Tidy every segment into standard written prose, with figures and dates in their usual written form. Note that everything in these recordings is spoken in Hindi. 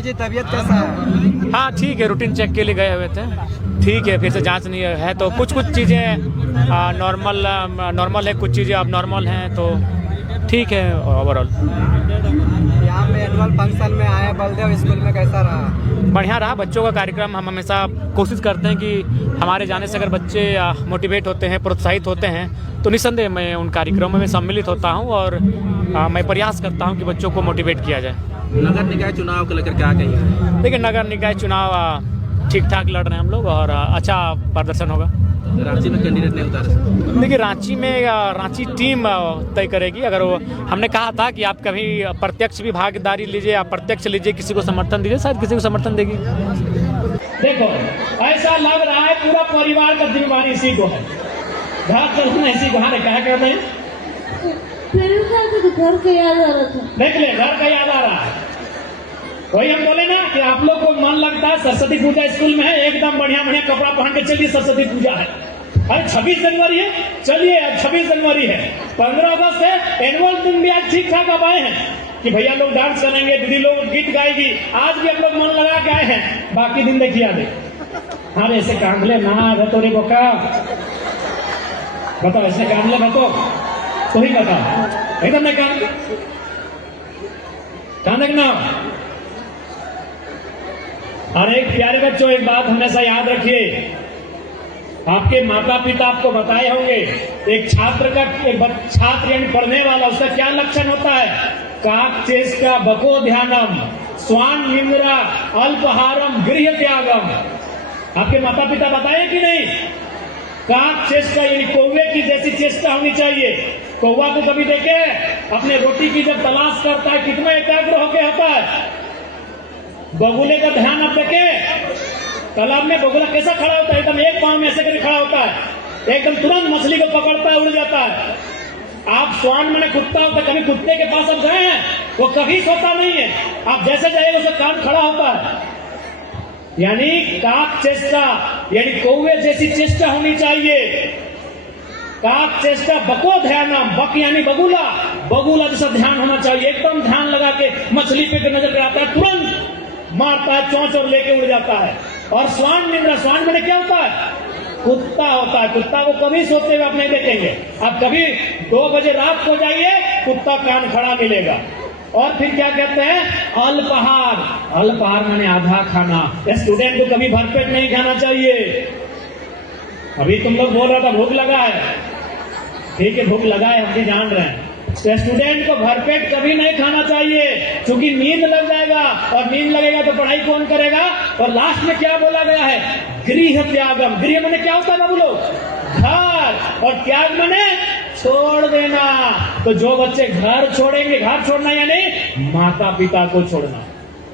जी तबीयत कैसा है? हाँ ठीक है, रूटीन चेक के लिए गए हुए थे। ठीक है, फिर से जांच नहीं है तो कुछ चीज़ें नॉर्मल है, कुछ चीज़ें अब नॉर्मल हैं, तो ठीक है ओवरऑल। यहाँ पे एनुअल फंक्शन में आए बलदेव स्कूल में, कैसा रहा? बढ़िया रहा बच्चों का कार्यक्रम। हम हमेशा कोशिश करते हैं कि हमारे जाने से अगर बच्चे मोटिवेट होते हैं, प्रोत्साहित होते हैं, तो निस्संदेह मैं उन कार्यक्रमों में सम्मिलित होता हूं और मैं प्रयास करता हूं कि बच्चों को मोटिवेट किया जाए। नगर निकाय चुनाव को लेकर क्या कहिए? देखिए, नगर निकाय चुनाव ठीक ठाक लड़ रहे हैं हम लोग और अच्छा प्रदर्शन होगा। रांची में कैंडिडेट नहीं उतारे? देखिए, रांची टीम तय करेगी। अगर वो हमने कहा था कि आप कभी प्रत्यक्ष भी भागीदारी लीजिए, आप प्रत्यक्ष लीजिए, किसी को समर्थन दीजिए, शायद किसी को समर्थन देगी। देखो, ऐसा लग रहा है पूरा परिवार का जिम्मेवारी इसी को है। घर चलना इसी को, हाँ क्या कहते हैं, घर का याद आ रहा था। देख ले, घर का याद आ रहा है। वही हम बोले ना कि आप लोग को मन लगता है सरस्वती पूजा स्कूल में है, एकदम बढ़िया बढ़िया कपड़ा पहन के चलिए, सरस्वती पूजा है। अरे 26 जनवरी है, चलिए 26 जनवरी है। 15 अगस्त है, एनुअल दिन भी आज ठीक ठाक अब आए हैं कि भैया लोग डांस करेंगे, दीदी लोग गीत गाएगी, आज भी हम लोग मन लगा के आए हैं। बाकी दिन देखिए आगे। हाँ ऐसे काम ले ना रतो रे बोका, बताओ ऐसे काम ले बतो, तो ही बता एकदम नहीं काम देखना। अरे प्यारे बच्चों, एक बात हमेशा याद रखिए, आपके माता पिता आपको बताए होंगे एक छात्र यानी पढ़ने वाला, उसका क्या लक्षण होता है? काक चेष्टा बको ध्यानम स्वान निम्रा अल्पहारम गृह त्यागम। आपके माता पिता बताए कि नहीं? काक चेष्टा यानी कौवे की जैसी चेष्टा होनी चाहिए। कौवा को कभी देखे अपने रोटी की जब तलाश करता है कितना एकाग्र होकर होता है। बगुले का ध्यान आप देखे, तालाब में बगुला कैसा खड़ा होता है, एकदम एक पांव में ऐसे करके खड़ा होता है, एकदम तुरंत मछली को पकड़ता है, उड़ जाता है। आप स्वान मैंने कुत्ता होता है, कभी कुत्ते के पास आप गए हैं? वो कभी सोता नहीं है, आप जैसे जाइएगा उसका कान खड़ा होता है। यानी काक चेष्टा यानी कौवे जैसी चेष्टा होनी चाहिए। काक चेष्टा बको ध्यानम, बक यानी बगुला, बगुला जैसा ध्यान होना चाहिए। एकदम ध्यान लगा के मछली पे नजर पे आता है, तुरंत मारता है, चोंच और लेके उड़ जाता है। और स्वान निंद्रा, स्वान मैंने क्या होता है? कुत्ता होता है। कुत्ता को कभी सोते हुए आप नहीं देखेंगे। आप कभी 2 बजे रात को जाइए, कुत्ता कान खड़ा मिलेगा। और फिर क्या कहते हैं? अल्पहार, अल्पहार माने आधा खाना। स्टूडेंट को कभी भरपेट नहीं खाना चाहिए। अभी तुम लोग बोल रहा था भूख लगा है, ठीक है भूख लगा है, हम भी जान रहे हैं। तो स्टूडेंट को भरपेट कभी नहीं खाना चाहिए, क्योंकि नींद लग जाएगा, और नींद लगेगा तो पढ़ाई कौन करेगा? और लास्ट में क्या बोला गया है? गृह त्यागम। गृह माने क्या होता है बाबू लोग? घर, और त्याग माने छोड़ देना। तो जो बच्चे घर छोड़ेंगे, घर छोड़ना यानी माता पिता को छोड़ना।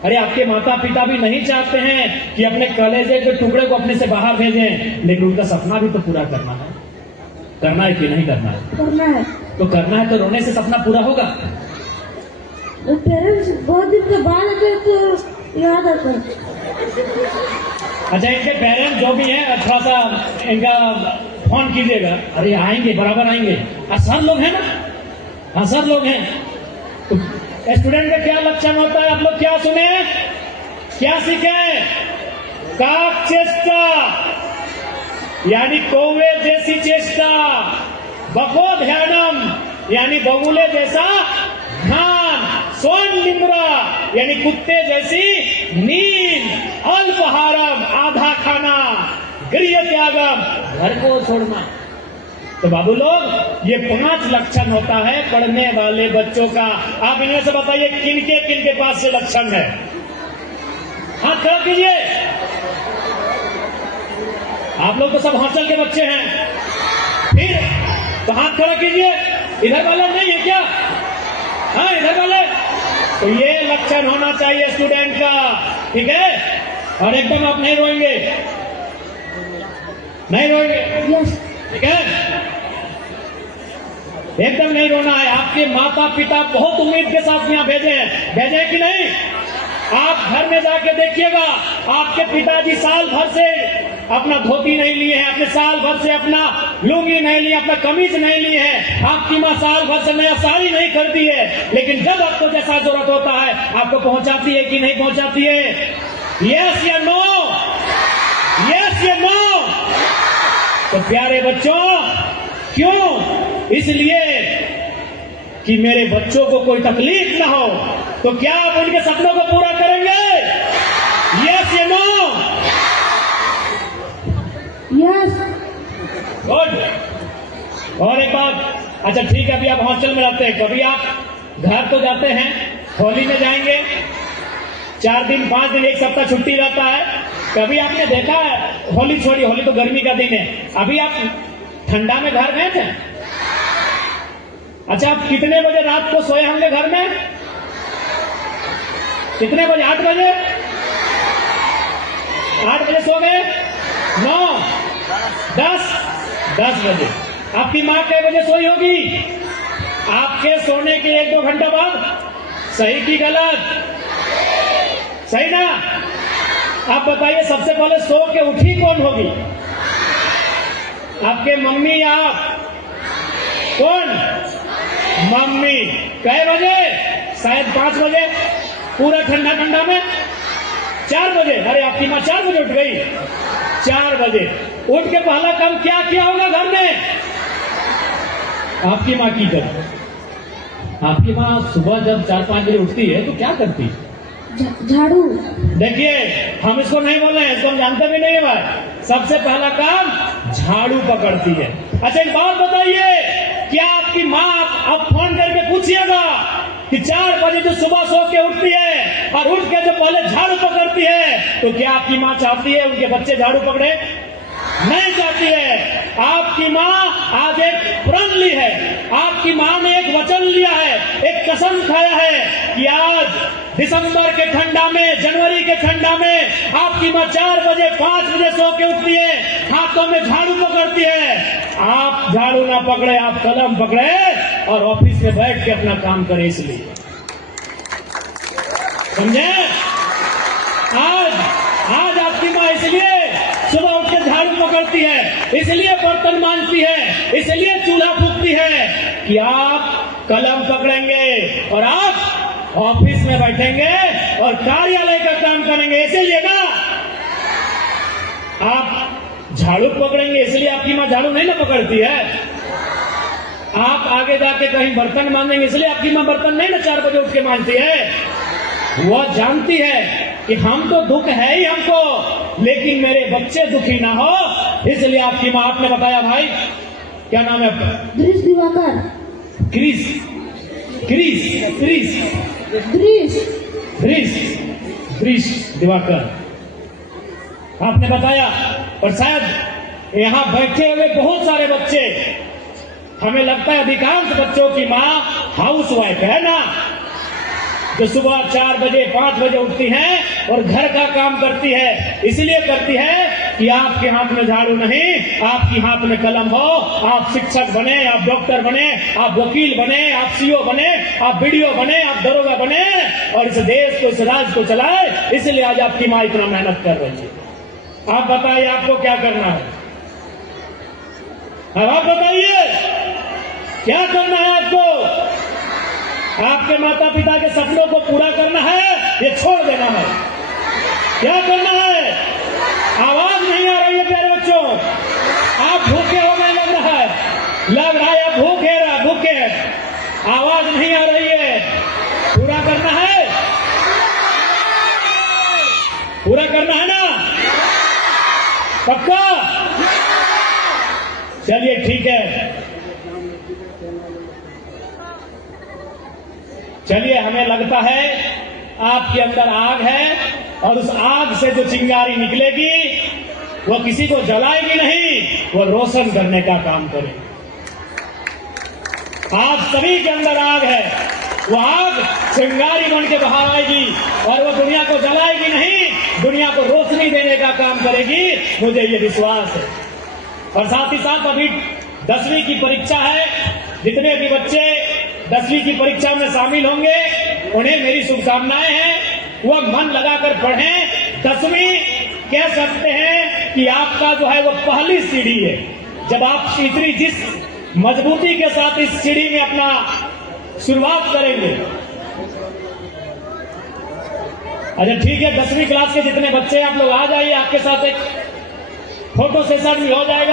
अरे आपके माता पिता भी नहीं चाहते हैं कि अपने कलेजे के टुकड़े को अपने से बाहर भेजें, लेकिन उनका सपना भी तो पूरा करना है। करना है कि नहीं करना है? करना है। तो करना है, तो रोने से सपना पूरा होगा। पेरेंट्स बहुत दिन के बाद आते तो याद आता है। अच्छा, इनके पेरेंट्स जो भी हैं थोड़ा सा इनका फोन कीजिएगा। अरे आएंगे, बराबर आएंगे। सर लोग हैं ना? हाँ सर लोग हैं। तो स्टूडेंट का क्या लक्षण होता है? आप लोग क्या सुने, क्या सीखे? काक चेष्टा यानी कौवे जैसी चेष्टा, बको ध्यानम यानी बगुले जैसा ध्यान, स्वान निम्रा यानी कुत्ते जैसी नींद, अल्पहारम आधा खाना, गृह त्यागम घर को छोड़ना। तो बाबू लोग, ये 5 लक्षण होता है पढ़ने वाले बच्चों का। आप इनमें से बताइए किनके पास से लक्षण है? हाथ खड़ा कीजिए। आप लोग तो सब हांचल के बच्चे हैं, फिर तो हाथ खड़ा कीजिए। इधर वाले नहीं है क्या? हाँ इधर वाले। तो ये लक्षण होना चाहिए स्टूडेंट का, ठीक है? और एकदम आप नहीं रोएंगे, नहीं रोएंगे, ठीक है? एकदम नहीं रोना है। आपके माता पिता बहुत उम्मीद के साथ यहाँ भेजे कि नहीं? आप घर में जाके देखिएगा, आपके पिताजी साल भर से अपना धोती नहीं लिए हैं, अपने साल भर से अपना लुंगी नहीं ली, अपना कमीज नहीं ली है, आपकी माँ साल भर से नया साड़ी नहीं खरीदी है, लेकिन जब आपको जैसा जरूरत होता है आपको पहुंचाती है कि नहीं पहुंचाती है? यस या नो? यस या नो? तो प्यारे बच्चों, क्यों? इसलिए कि मेरे बच्चों को कोई तकलीफ ना हो। तो क्या आप उनके सपनों को पूरा करेंगे? यस या नो? यस। गुड। और एक बात, अच्छा ठीक है, अभी आप हॉस्टल में रहते हैं, कभी आप घर तो जाते हैं, होली में जाएंगे, 4 दिन 5 दिन 1 सप्ताह छुट्टी रहता है, कभी आपने देखा है? होली छोड़ी, होली तो गर्मी का दिन है, अभी आप ठंडा में घर गए थे? अच्छा, आप कितने बजे रात को सोए होंगे घर में? कितने बजे? 8 बजे? 8 बजे सो गए? 9, 10 बजे। आपकी माँ कै बजे सोई होगी? आपके सोने के 1-2 घंटे बाद। सही की गलत? सही ना? आप बताइए, सबसे पहले सो के उठी कौन होगी? आपके मम्मी या आप? कौन? मम्मी। कै बजे? शायद 5 बजे, पूरा ठंडा ठंडा में 4 बजे। अरे आपकी माँ 4 बजे उठ गई? 4 बजे उठ के पहला काम क्या किया होगा घर में? आपकी माँ की जब आपकी माँ सुबह जब 4-5 बजे उठती है तो क्या करती है? झाड़ू। देखिए, हम इसको नहीं बोल रहे हैं, इसको हम जानते भी नहीं है भाई। सबसे पहला काम झाड़ू पकड़ती है। अच्छा, एक बात बताइए, क्या आपकी माँ अब फोन करके पूछिएगा कि 4 बजे जो सुबह सो के उठती है और उठ के जो पहले झाड़ू पकड़ती है, तो क्या आपकी माँ चाहती है उनके बच्चे झाड़ू पकड़े? नहीं चाहती है। आपकी माँ आज एक प्रण ली है, आपकी माँ ने एक वचन लिया है, एक कसम खाया है कि आज दिसंबर के ठंडा में, जनवरी के ठंडा में आपकी माँ 4 बजे 5 बजे सो के उठती है, हाथों में झाड़ू पकड़ती है। आप झाड़ू ना पकड़े, आप कलम पकड़े और ऑफिस में बैठ के अपना काम करें। इसलिए समझे? आज आपकी माँ इसलिए सुबह उठ के झाड़ू पकड़ती है, इसलिए बर्तन मांजती है, इसलिए चूल्हा फूकती है कि आप कलम पकड़ेंगे और आप ऑफिस में बैठेंगे और कार्यालय का काम करेंगे। इसीलिए ना आप झाड़ू पकड़ेंगे, इसलिए आपकी माँ झाड़ू नहीं ना पकड़ती है। आप आगे जाके कहीं बर्तन मांजेंगे, इसलिए आपकी माँ बर्तन नहीं ना 4 बजे उठ के मांजती है। वह जानती है कि हम तो दुख है ही हमको, लेकिन मेरे बच्चे दुखी ना हो, इसलिए आपकी माँ। आपने बताया भाई, क्या नाम है आपका? ग्रीस दिवाकर। ग्रीस ग्रीस ग्रीस ग्रीस ग्रीस ग्रीस दिवाकर आपने बताया। और शायद यहाँ बैठे हुए बहुत सारे बच्चे, हमें लगता है अधिकांश बच्चों की माँ हाउस वाइफ है ना, जो सुबह 4 बजे 5 बजे उठती हैं और घर का काम करती है। इसलिए करती है कि आपके हाथ में झाड़ू नहीं, आपके हाथ में कलम हो, आप शिक्षक बने, आप डॉक्टर बने, आप वकील बने, आप सीओ बने, आप बीडीओ बने, आप दरोगा बने और इस देश को, इस राज्य को चलाए। इसलिए आज आपकी माँ इतना मेहनत कर रही है। आप बताइए, आपको क्या करना है? अब आप बताइए, क्या करना है आपको? आपके माता पिता के सपनों को पूरा करना है, ये छोड़ देना है? क्या करना है? आवाज नहीं आ रही है प्यारे बच्चों, आप भूखे हो गए लग रहा है, आप भूखे, आवाज नहीं आ रही है। पूरा करना है, पूरा करना है ना? पक्का? चलिए ठीक है, चलिए। हमें लगता है आपके अंदर आग है और उस आग से जो चिंगारी निकलेगी वो किसी को जलाएगी नहीं, वो रोशन करने का काम करेगी। आप सभी के अंदर आग है, वो आग चिंगारी बन के बाहर आएगी और वो दुनिया को जलाएगी नहीं, दुनिया को रोशनी देने का काम करेगी। मुझे ये विश्वास है। और साथ ही साथ अभी 10वीं की परीक्षा है, जितने भी बच्चे 10वीं की परीक्षा में शामिल होंगे उन्हें मेरी शुभकामनाएं हैं। वह मन लगाकर पढ़ें। 10वीं कह सकते हैं कि आपका जो है वो पहली सीढ़ी है। जब आप इतनी जिस मजबूती के साथ इस सीढ़ी में अपना शुरुआत करेंगे। अच्छा ठीक है, 10वीं क्लास के जितने बच्चे आप लोग आ जाइए, आपके साथ एक फोटो सेशन भी हो जाएगा।